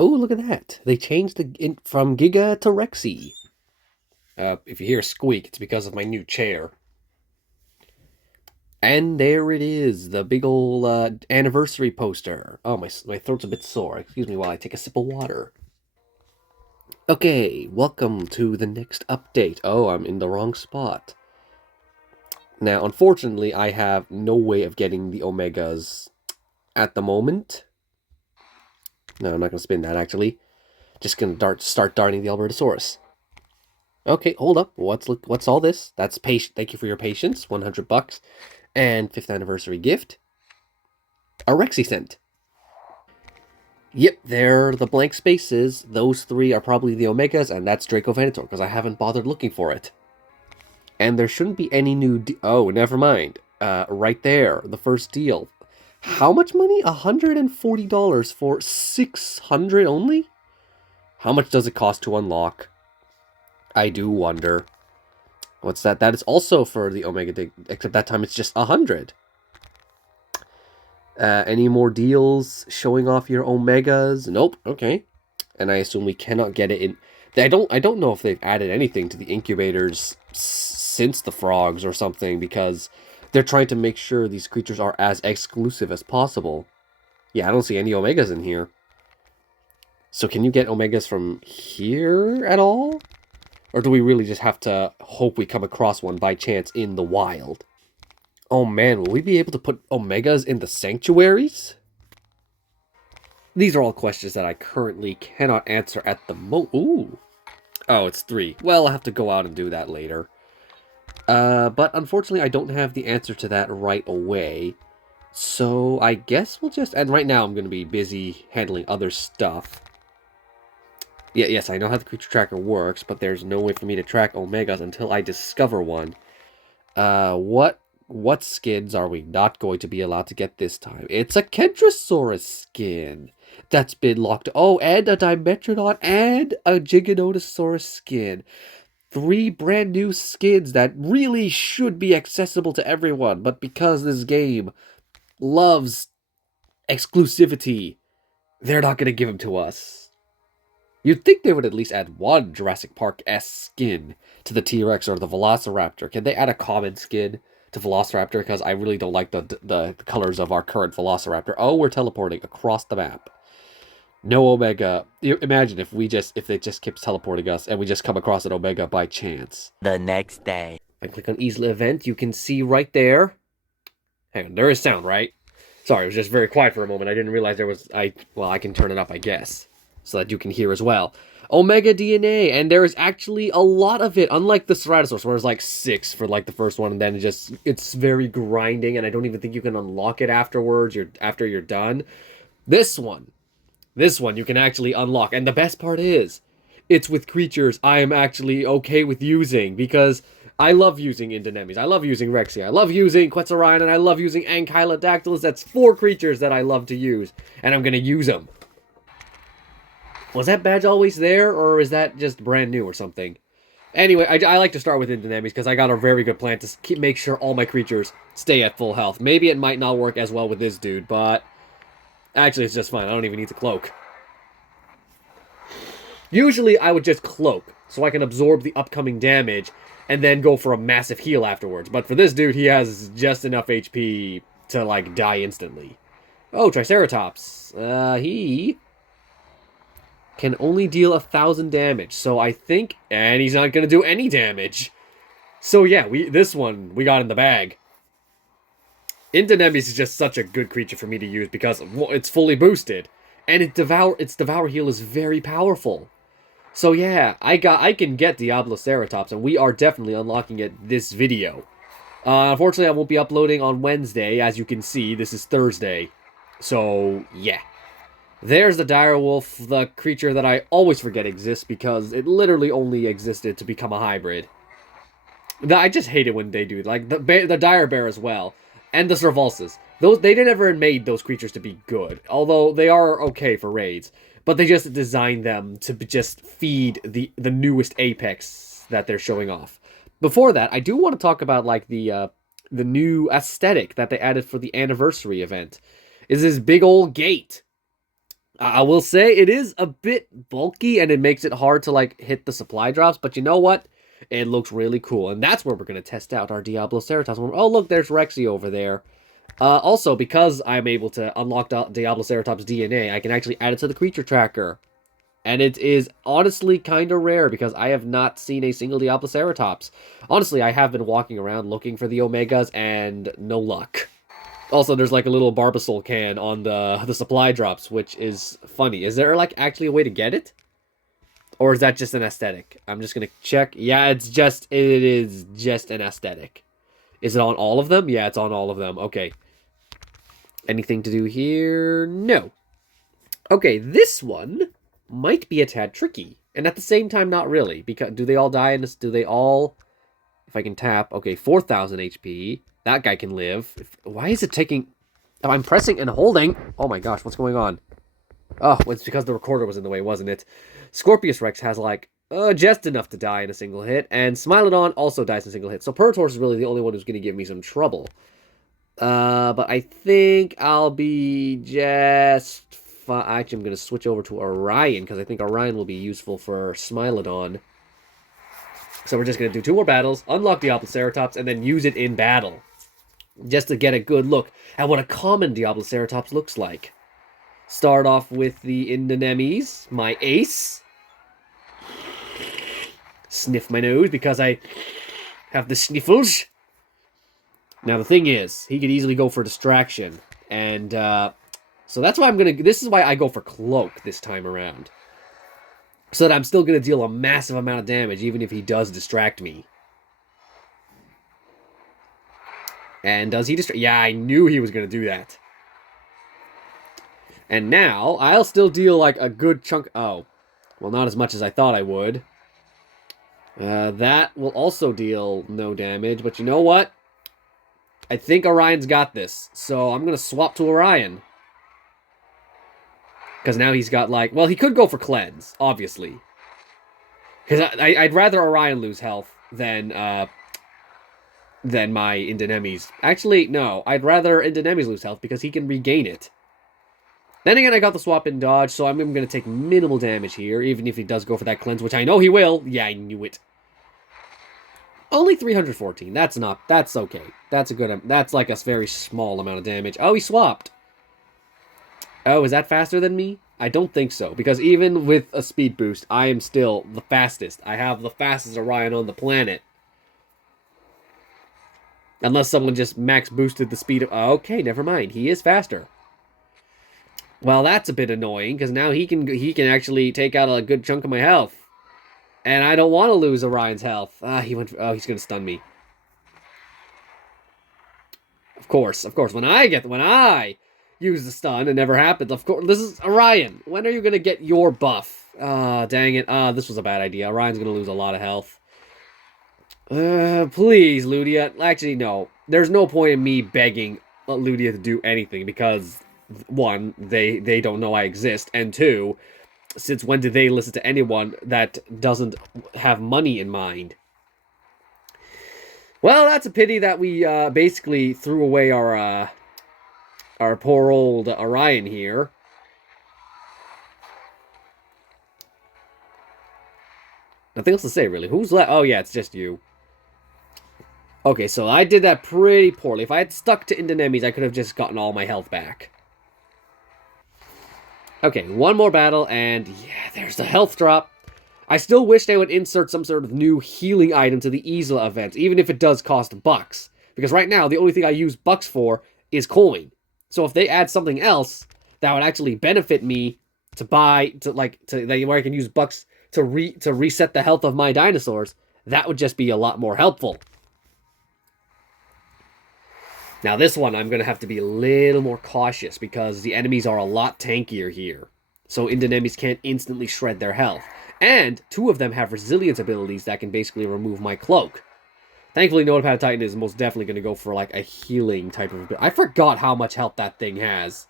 Oh, look at that. They changed from Giga to Rexy. If you hear a squeak, it's because of my new chair. And there it is, the big ol' anniversary poster. Oh, my throat's a bit sore. Excuse me while I take a sip of water. Okay, welcome to the next update. Oh, I'm in the wrong spot. Now, unfortunately, I have no way of getting the Omegas at the moment. No, I'm not going to spin that, actually. Just going to start darting the Albertosaurus. Okay, hold up. What's all this? That's patient. Thank you for your patience. $100. And 5th anniversary gift. A Rexy cent. Yep, they're the blank spaces. Those three are probably the Omegas, and that's Draco Venator, because I haven't bothered looking for it. And there shouldn't be any new... Oh, never mind. Right there, the first deal. How much money? $140 for 600 only? How much does it cost to unlock? I do wonder. What's that? That is also for the Omega Dig, except that time it's just 100. Any more deals showing off your Omegas? Nope. Okay. And I assume we cannot get it in... I don't know if they've added anything to the incubators since the frogs or something, because they're trying to make sure these creatures are as exclusive as possible. Yeah, I don't see any Omegas in here. So can you get Omegas from here at all? Or do we really just have to hope we come across one by chance in the wild? Oh man, will we be able to put Omegas in the sanctuaries? These are all questions that I currently cannot answer at the Ooh. Oh, it's 3. Well, I'll have to go out and do that later. But unfortunately, I don't have the answer to that right away. So I guess we'll just... And right now, I'm going to be busy handling other stuff. Yeah, yes, I know how the creature tracker works, but there's no way for me to track Omegas until I discover one. What skins are we not going to be allowed to get this time? It's a Kentrosaurus skin that's been locked. Oh, and a Dimetrodon and a Giganotosaurus skin. 3 brand new skins that really should be accessible to everyone, but because this game loves exclusivity, they're not going to give them to us. You'd think they would at least add one Jurassic Park-esque skin to the T-Rex or the Velociraptor. Can they add a common skin to Velociraptor? Because I really don't like the colors of our current Velociraptor. Oh, we're teleporting across the map. No Omega. Imagine if they just kept teleporting us and we just come across an Omega by chance. The next day. I click on easily event. You can see right there. Hang on, there is sound, right? Sorry, it was just very quiet for a moment. I didn't realize there was... Well, I can turn it up, I guess, so that you can hear as well. Omega DNA, and there is actually a lot of it, unlike the Ceratosaurus, where there's like 6 for like the first one, and then it's very grinding, and I don't even think you can unlock it afterwards, after you're done. This one you can actually unlock, and the best part is, it's with creatures I am actually okay with using, because I love using Indonemes, I love using Rexia, I love using Quetzalrhion, and I love using Ankylodactylus. That's 4 creatures that I love to use, and I'm gonna use them. Was that badge always there, or is that just brand new or something? Anyway, I like to start with Indonemes because I got a very good plan to make sure all my creatures stay at full health. Maybe it might not work as well with this dude, but actually it's just fine. I don't even need to cloak. Usually I would just cloak so I can absorb the upcoming damage and then go for a massive heal afterwards. But for this dude, he has just enough HP to, like, die instantly. Oh, Triceratops. He can only deal 1,000 damage. So I think... And he's not going to do any damage. So yeah, this one, we got in the bag. Indonemes is just such a good creature for me to use because it's fully boosted. And its Devour Heal is very powerful. So yeah, I can get Diabloceratops, and we are definitely unlocking it this video. Unfortunately, I won't be uploading on Wednesday. As you can see, this is Thursday. So, yeah. There's the direwolf, the creature that I always forget exists because it literally only existed to become a hybrid. I just hate it when they do it. Like, the dire bear as well. And the Servalsis. They never made those creatures to be good. Although, they are okay for raids. But they just designed them to just feed the newest Apex that they're showing off. Before that, I do want to talk about, like, the new aesthetic that they added for the anniversary event. Is this big old gate. I will say it is a bit bulky and it makes it hard to like hit the supply drops, but you know what? It looks really cool, and that's where we're going to test out our Diabloceratops. Oh, look, there's Rexy over there. Also, because I'm able to unlock Diabloceratops DNA, I can actually add it to the creature tracker. And it is honestly kind of rare because I have not seen a single Diabloceratops. Honestly, I have been walking around looking for the Omegas and no luck. Also, there's like a little Barbasol can on the supply drops, which is funny. Is there like actually a way to get it? Or is that just an aesthetic? I'm just gonna check. Yeah, it is just an aesthetic. Is it on all of them? Yeah, it's on all of them. Okay. Anything to do here? No. Okay, this one might be a tad tricky. And at the same time, not really. Because do they all die in this? Do they all... If I can tap... Okay, 4,000 HP. That guy can live. Why is it taking... Oh, I'm pressing and holding. Oh my gosh, what's going on? Oh, it's because the recorder was in the way, wasn't it? Scorpius Rex has like... just enough to die in a single hit. And Smilodon also dies in a single hit. So Pertor's is really the only one who's going to give me some trouble. But I think I'll be just... Actually, I'm going to switch over to Orion, because I think Orion will be useful for Smilodon. So we're just going to do 2 more battles, unlock Diabloceratops, and then use it in battle. Just to get a good look at what a common Diabloceratops looks like. Start off with the Indonemes, my ace. Sniff my nose, because I have the sniffles. Now, the thing is, he could easily go for distraction. And, so that's why this is why I go for Cloak this time around. So that I'm still gonna deal a massive amount of damage, even if he does distract me. And does he distract? Yeah, I knew he was gonna do that. And now, I'll still deal, like, a good chunk... Oh. Well, not as much as I thought I would. That will also deal no damage, but you know what? I think Orion's got this, so I'm gonna swap to Orion. Because now he's got, like... Well, he could go for Cleanse, obviously. Because I'd rather Orion lose health than my Indonemes. Actually, no. I'd rather Indonemes lose health because he can regain it. Then again, I got the swap in dodge, so I'm going to take minimal damage here, even if he does go for that Cleanse, which I know he will. Yeah, I knew it. Only 314. That's okay. That's a good... That's like a very small amount of damage. Oh, he swapped. Oh, is that faster than me? I don't think so, because even with a speed boost, I am still the fastest. I have the fastest Orion on the planet. Unless someone just max boosted the speed of... Okay, never mind. He is faster. Well, that's a bit annoying, because now he can actually take out a good chunk of my health. And I don't want to lose Orion's health. He's going to stun me. Of course. When I use the stun, it never happens. Of course, this is Orion. When are you going to get your buff? Dang it. This was a bad idea. Orion's going to lose a lot of health. Please, Ludia. Actually, no. There's no point in me begging Ludia to do anything, because, 1, they don't know I exist, and 2, since when did they listen to anyone that doesn't have money in mind? Well, that's a pity that we basically threw away our poor old Orion here. Nothing else to say, really. Who's left? Oh, yeah, it's just you. Okay, so I did that pretty poorly. If I had stuck to Indonemes, I could have just gotten all my health back. Okay, 1 more battle, and yeah, there's the health drop. I still wish they would insert some sort of new healing item to the Isla event, even if it does cost bucks. Because right now, the only thing I use bucks for is coin. So if they add something else that would actually benefit me to buy, where I can use bucks to reset the health of my dinosaurs, that would just be a lot more helpful. Now this one, I'm going to have to be a little more cautious because the enemies are a lot tankier here. So Indonemes can't instantly shred their health. And 2 of them have resilience abilities that can basically remove my cloak. Thankfully, Notepad Titan is most definitely going to go for like a healing type of ability. I forgot how much health that thing has.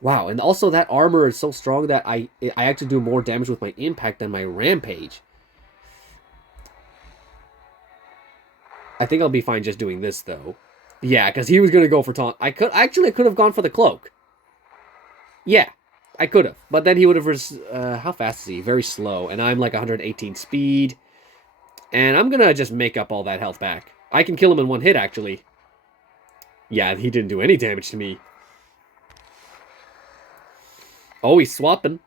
Wow, and also that armor is so strong that I actually do more damage with my impact than my rampage. I think I'll be fine just doing this, though. Yeah, because he was going to go for taunt. I could have gone for the cloak. Yeah. I could have, but then he would have. How fast is he? Very slow, and I'm like 118 speed, and I'm gonna just make up all that health back. I can kill him in one hit, actually. Yeah, he didn't do any damage to me. Oh, he's swapping.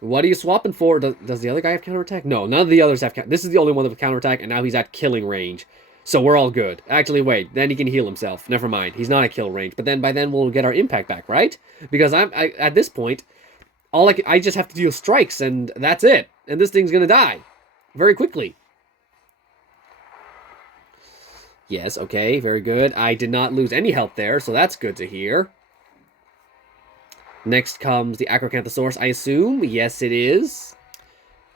What are you swapping for? Does the other guy have counterattack? No, none of the others have. This is the only one with counterattack, and now he's at killing range. So we're all good. Actually, wait. Then he can heal himself. Never mind. He's not at kill range. But then by then we'll get our impact back, right? Because at this point, I just have to deal strikes, and that's it. And this thing's gonna die very quickly. Yes. Okay. Very good. I did not lose any health there, so that's good to hear. Next comes the Acrocanthosaurus, I assume. Yes, it is.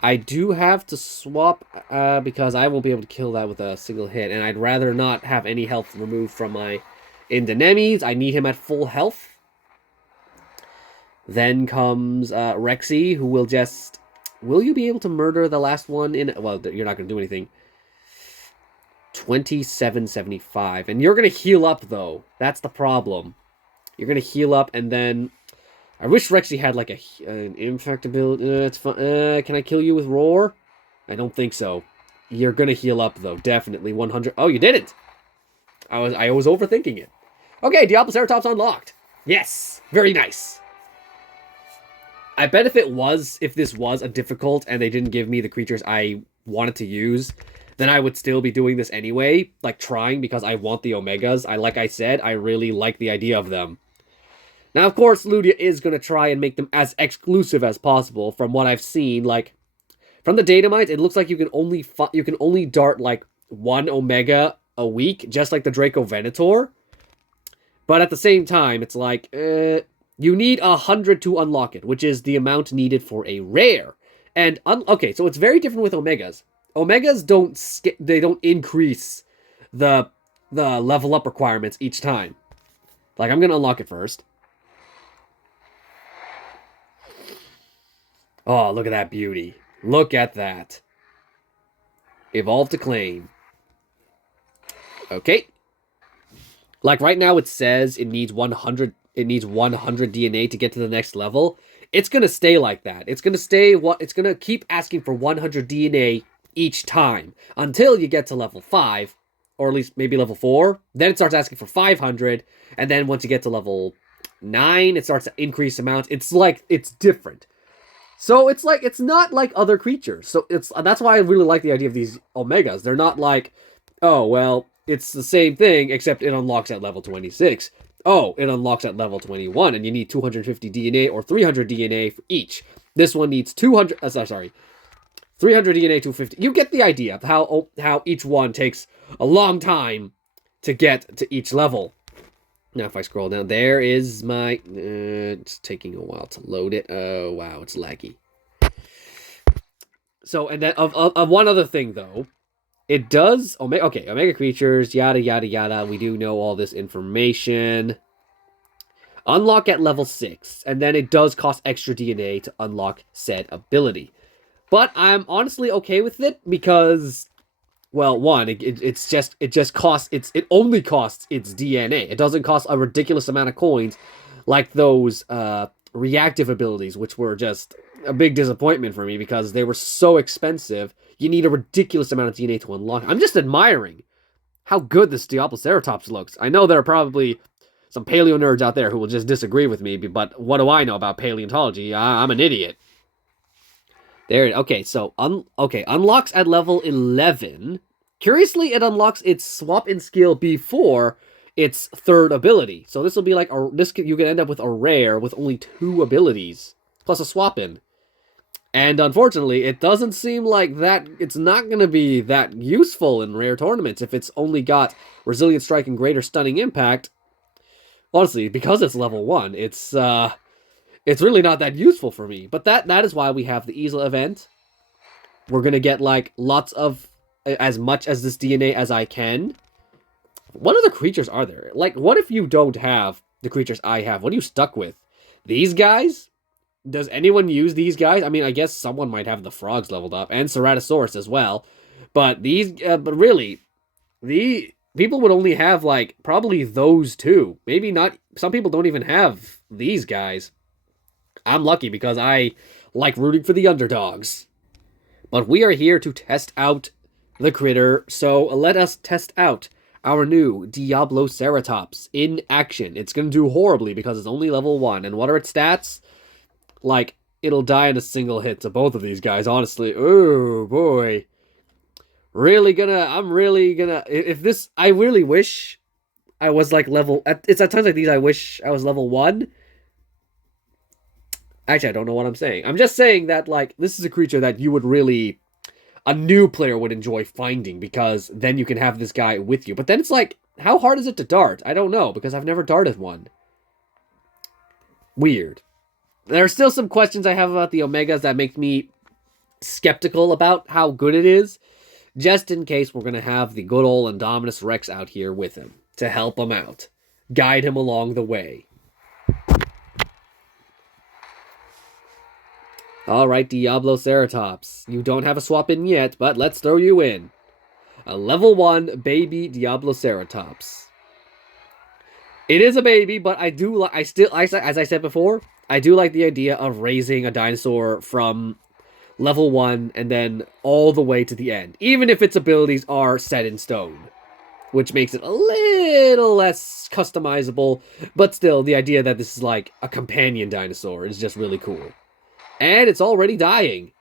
I do have to swap because I won't be able to kill that with a single hit, and I'd rather not have any health removed from my Indenemes. I need him at full health. Then comes Rexy, who will just... Will you be able to murder the last one in... Well, you're not going to do anything. 2775. And you're going to heal up, though. That's the problem. You're going to heal up, and then... I wish Rexy had like an impact ability. It's fun. Can I kill you with Roar? I don't think so. You're gonna heal up though, definitely 100. Oh, you didn't. I was overthinking it. Okay, Diabloceratops unlocked. Yes, very nice. I bet if this was a difficult and they didn't give me the creatures I wanted to use, then I would still be doing this anyway, like trying because I want the Omegas. Like I said, I really like the idea of them. Now, of course, Ludia is going to try and make them as exclusive as possible. From what I've seen, like from the data mines, it looks like you can only dart like one Omega a week, just like the Draco Venator. But at the same time, it's like you need 100 to unlock it, which is the amount needed for a rare. And okay, so it's very different with Omegas. Omegas don't increase the level up requirements each time. Like I'm going to unlock it first. Oh, look at that beauty. Look at that. Evolve to claim. Okay. Like right now it says it needs 100 DNA to get to the next level. It's going to stay like that. It's going to keep asking for 100 DNA each time until you get to level 5 or at least maybe level 4. Then it starts asking for 500, and then once you get to level 9, it starts to increase amounts. It's different. So it's not like other creatures. So that's why I really like the idea of these Omegas. They're not like, oh, well, it's the same thing, except it unlocks at level 26. Oh, it unlocks at level 21, and you need 250 DNA or 300 DNA for each. This one needs 300 DNA, 250. You get the idea of how each one takes a long time to get to each level. Now, if I scroll down, there is my... it's taking a while to load it. Oh, wow, it's laggy. So, and then of one other thing, though. It does... Omega creatures, yada, yada, yada. We do know all this information. Unlock at level 6. And then it does cost extra DNA to unlock said ability. But I'm honestly okay with it because... Well, one, it only costs its DNA. It doesn't cost a ridiculous amount of coins like those reactive abilities, which were just a big disappointment for me because they were so expensive. You need a ridiculous amount of DNA to unlock. I'm just admiring how good this Diabloceratops looks. I know there are probably some paleo nerds out there who will just disagree with me, but what do I know about paleontology? I'm an idiot. There. Okay, so unlocks at level 11. Curiously, it unlocks its swap in skill before its third ability. So this will be like you can end up with a rare with only 2 abilities plus a swap in. And unfortunately, it doesn't seem like that. It's not going to be that useful in rare tournaments if it's only got Resilient Strike and Greater Stunning Impact. Honestly, because it's level 1, it's really not that useful for me. But that is why we have the Easel event. We're going to get like lots of, as much as this DNA as I can. What other creatures are there? Like, what if you don't have the creatures I have? What are you stuck with? These guys? Does anyone use these guys? I mean, I guess someone might have the frogs leveled up, and Ceratosaurus as well. But but really, the people would only have, like, probably those two. Maybe not, some people don't even have these guys. I'm lucky because I like rooting for the underdogs. But we are here to test out the critter, so let us test out our new Diabloceratops in action. It's going to do horribly because it's only level 1. And what are its stats? Like, it'll die in a single hit to both of these guys, honestly. Oh, boy. I'm really gonna, if this, I really wish I was like level, it's at times like these I wish I was level 1. Actually, I don't know what I'm saying. I'm just saying that, like, this is a creature that you would really, a new player would enjoy finding, because then you can have this guy with you. But then it's like, how hard is it to dart? I don't know, because I've never darted one. Weird. There are still some questions I have about the Omegas that make me skeptical about how good it is. Just in case, we're going to have the good old Indominus Rex out here with him to help him out. Guide him along the way. Alright, Diabloceratops. You don't have a swap in yet, but let's throw you in. A level 1 baby Diabloceratops. It is a baby, but I do like, as I said before, I do like the idea of raising a dinosaur from level 1 and then all the way to the end. Even if its abilities are set in stone. Which makes it a little less customizable, but still, the idea that this is like a companion dinosaur is just really cool. And it's already dying.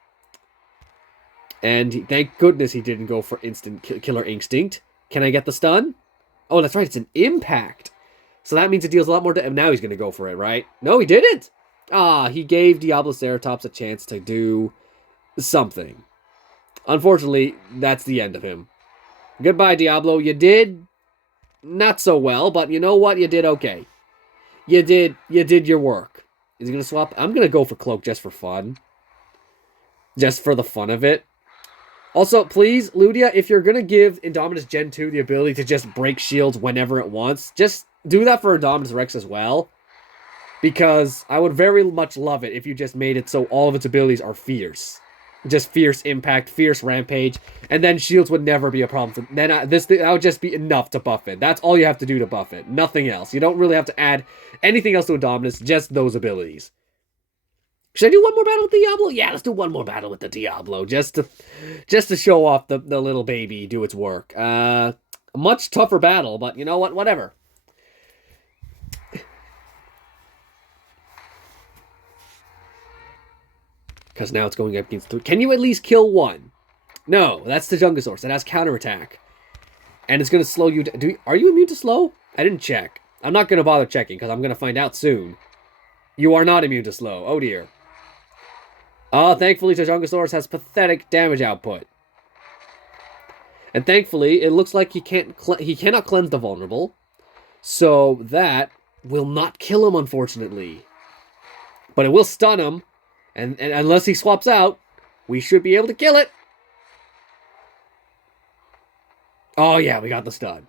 And thank goodness he didn't go for instant killer instinct. Can I get the stun? Oh, that's right. It's an impact. So that means it deals a lot more damage. Now he's going to go for it, right? No, he didn't. Ah, he gave Diabloceratops a chance to do something. Unfortunately, that's the end of him. Goodbye, Diablo. You did not so well, but you know what? You did okay. You did your work. Is he going to swap? I'm going to go for Cloak just for fun. Just for the fun of it. Also, please, Ludia, if you're going to give Indominus Gen 2 the ability to just break shields whenever it wants, just do that for Indominus Rex as well. Because I would very much love it if you just made it so all of its abilities are fierce. Just fierce impact, fierce rampage, and then shields would never be a problem. Then that would just be enough to buff it. That's all you have to do to buff it. Nothing else. You don't really have to add anything else to Indominus, just those abilities. Should I do one more battle with Diablo? Yeah, let's do one more battle with the Diablo, just to show off the little baby do its work. A much tougher battle, but you know what? Whatever. Because now it's going up against 3. Can you at least kill one? No, that's the Jungosaurus. It has counterattack. And it's going to slow you down. Are you immune to slow? I didn't check. I'm not going to bother checking because I'm going to find out soon. You are not immune to slow. Oh dear. Thankfully, the Jungosaurus has pathetic damage output. And thankfully, it looks like he cannot cleanse the vulnerable. So that will not kill him, unfortunately. But it will stun him. And unless he swaps out, we should be able to kill it. Oh yeah, we got the stun.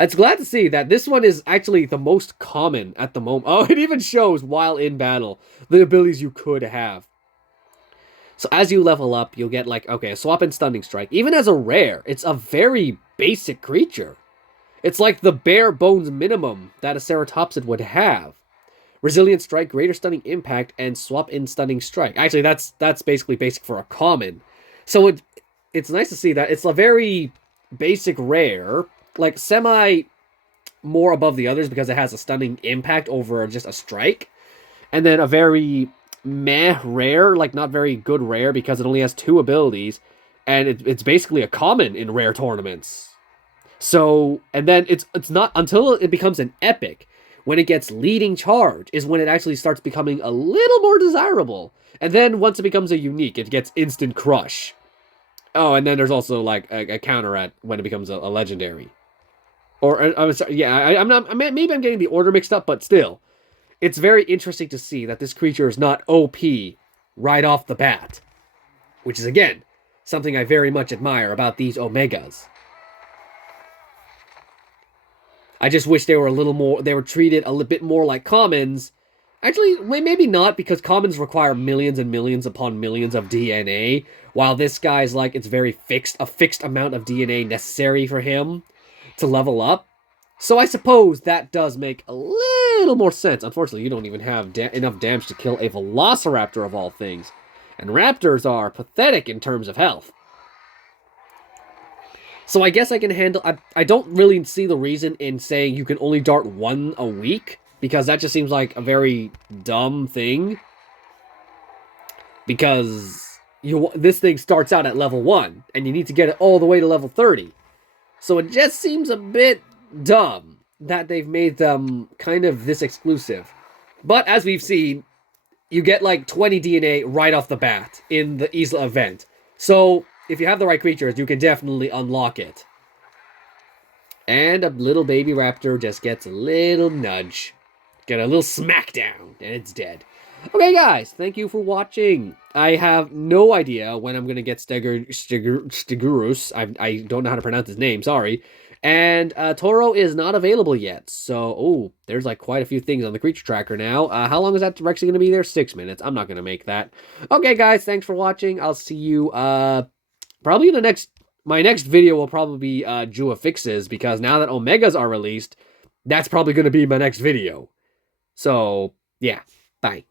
It's glad to see that this one is actually the most common at the moment. Oh, it even shows while in battle the abilities you could have. So as you level up, you'll get like, okay, a swap and stunning strike. Even as a rare, it's a very basic creature. It's like the bare bones minimum that a ceratopsid would have. Resilient strike, greater stunning impact, and swap in stunning strike. Actually, that's basically basic for a common. So it's nice to see that it's a very basic rare, like semi more above the others because it has a stunning impact over just a strike. And then a very meh rare, like not very good rare because it only has 2 abilities. And it's basically a common in rare tournaments. So, and then it's not until it becomes an epic. When it gets leading charge is when it actually starts becoming a little more desirable. And then once it becomes a unique, it gets instant crush. Oh, and then there's also like a counter at when it becomes a legendary. Or, I'm sorry, yeah, maybe I'm getting the order mixed up, but still. It's very interesting to see that this creature is not OP right off the bat. Which is, again, something I very much admire about these Omegas. I just wish they were a little more, they were treated a little bit more like commons. Actually, maybe not, because commons require millions and millions upon millions of DNA, while this guy's like, it's very fixed, a fixed amount of DNA necessary for him to level up. So I suppose that does make a little more sense. Unfortunately, you don't even have enough damage to kill a Velociraptor of all things. And raptors are pathetic in terms of health. So I guess I can handle... I don't really see the reason in saying you can only dart one a week, because that just seems like a very dumb thing. Because this thing starts out at level 1, and you need to get it all the way to level 30. So it just seems a bit dumb that they've made them kind of this exclusive. But as we've seen, you get like 20 DNA right off the bat in the Isla event. So if you have the right creatures, you can definitely unlock it. And a little baby raptor just gets a little nudge. Get a little smackdown, and it's dead. Okay, guys, thank you for watching. I have no idea when I'm going to get Stegurus. I don't know how to pronounce his name, sorry. And Toro is not available yet. So, there's like quite a few things on the creature tracker now. How long is that actually going to be there? 6 minutes. I'm not going to make that. Okay, guys, thanks for watching. I'll see you probably in my next video will probably be Jua fixes, because now that Omegas are released, that's probably going to be my next video. So, yeah, bye.